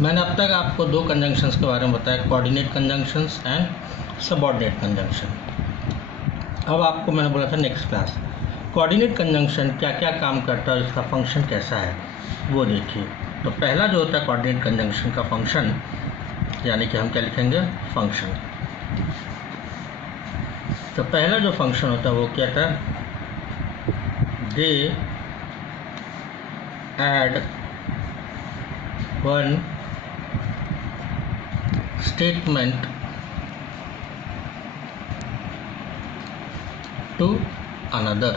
मैंने अब तक आपको दो कंजंक्शंस के बारे में बताया, coordinate conjunctions and subordinate conjunction. अब आपको मैंने बोला था नेक्स्ट क्लास कोऑर्डिनेट कंजंक्शन क्या क्या काम करता है, इसका फंक्शन कैसा है वो देखिए। तो पहला जो होता है कोऑर्डिनेट कंजंक्शन का फंक्शन, यानी कि हम क्या लिखेंगे, फंक्शन। तो पहला जो फंक्शन होता है वो क्या था, they add one statement to another.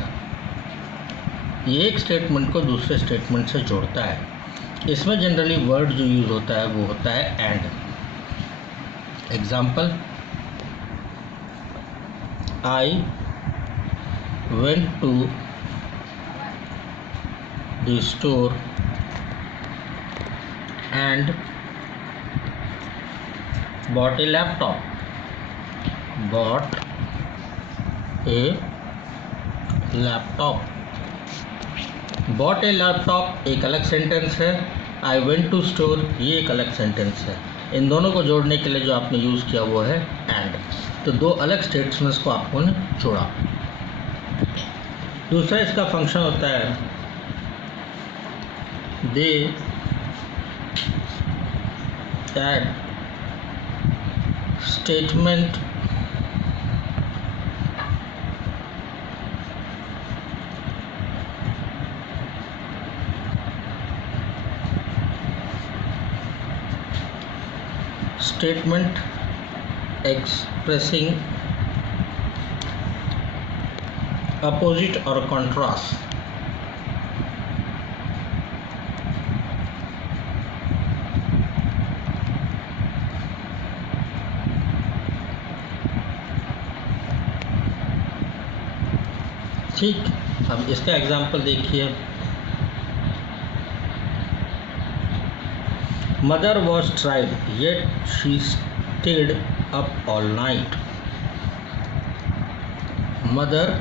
ये एक स्टेटमेंट को दूसरे स्टेटमेंट से जोड़ता है। इसमें जनरली वर्ड जो यूज होता है वो होता है and. Example, I went to the store and bought a laptop। bought a laptop। bought a laptop एक अलग सेंटेंस है, आई वेंट टू स्टोर ये एक अलग सेंटेंस है। इन दोनों को जोड़ने के लिए जो आपने यूज़ किया वो है एंड। तो दो अलग स्टेटमेंट्स को आपको जोड़ा। दूसरा इसका फंक्शन होता है they add statement expressing opposite or contrast। ठीक, अब इसका एग्जाम्पल देखिए, mother was tried yet she stayed up all night. Mother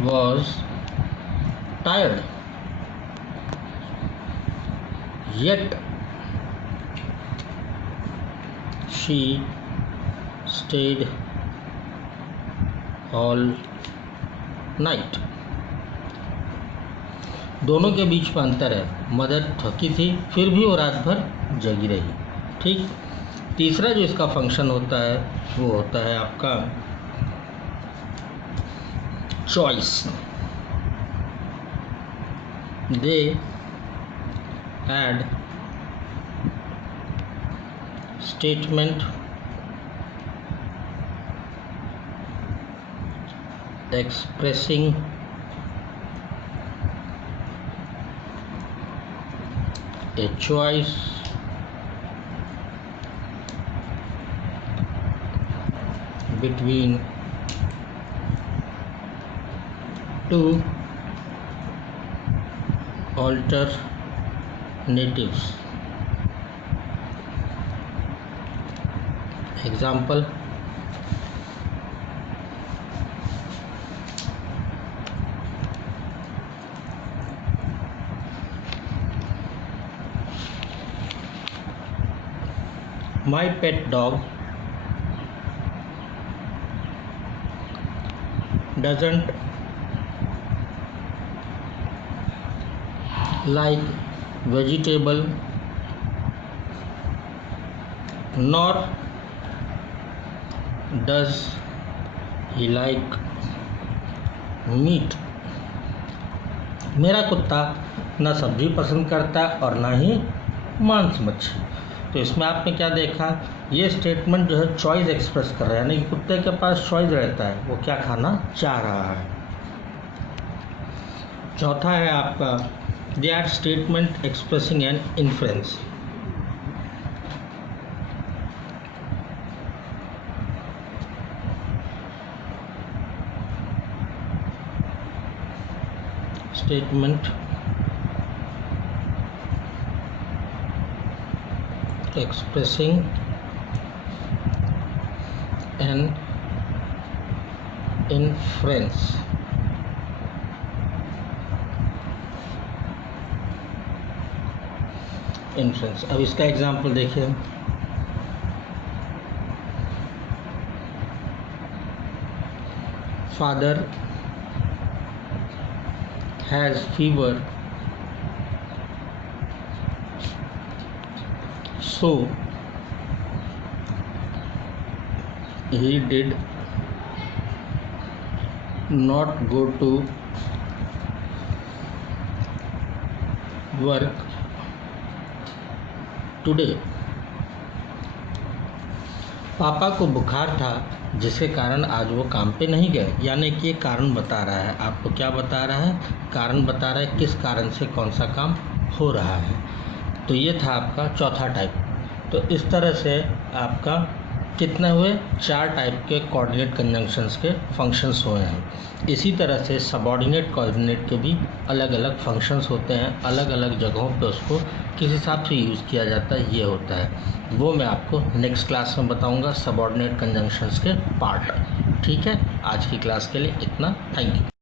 was tired yet she stayed all night. दोनों के बीच में अंतर है, मदर थकी थी फिर भी वो रात भर जगी रही। ठीक, तीसरा जो इसका फंक्शन होता है वो होता है आपका choice. They add statement expressing a choice between two alternatives। Example, my pet dog doesn't like vegetable nor does he like meat। मेरा कुत्ता ना सब्जी पसंद करता है और ना ही मांस मच्छी। तो इसमें आपने क्या देखा, ये स्टेटमेंट जो है चॉइस एक्सप्रेस कर रहा है, यानी कि कुत्ते के पास चॉइस रहता है वो क्या खाना चाह रहा है। चौथा है आपका they are statement expressing an inference. Statement expressing an inference। Influence. अब इसका एग्जाम्पल देखिए, father has fever so he did not go to work today। पापा को बुखार था जिसके कारण आज वो काम पे नहीं गए, यानी कि ये कारण बता रहा है आपको। क्या बता रहा है? कारण बता रहा है किस कारण से कौन सा काम हो रहा है। तो ये था आपका चौथा टाइप। तो इस तरह से आपका कितने हुए? 4 टाइप के कोऑर्डिनेट कंजंक्शंस के फंक्शंस हुए हैं। इसी तरह से सबऑर्डिनेट कोऑर्डिनेट के भी अलग अलग फंक्शंस होते हैं, अलग अलग जगहों पे उसको किस हिसाब से यूज़ किया जाता है ये होता है। वो मैं आपको नेक्स्ट क्लास में बताऊंगा, सबऑर्डिनेट कंजंक्शंस के पार्ट। ठीक है, आज की क्लास के लिए इतना। Thank you.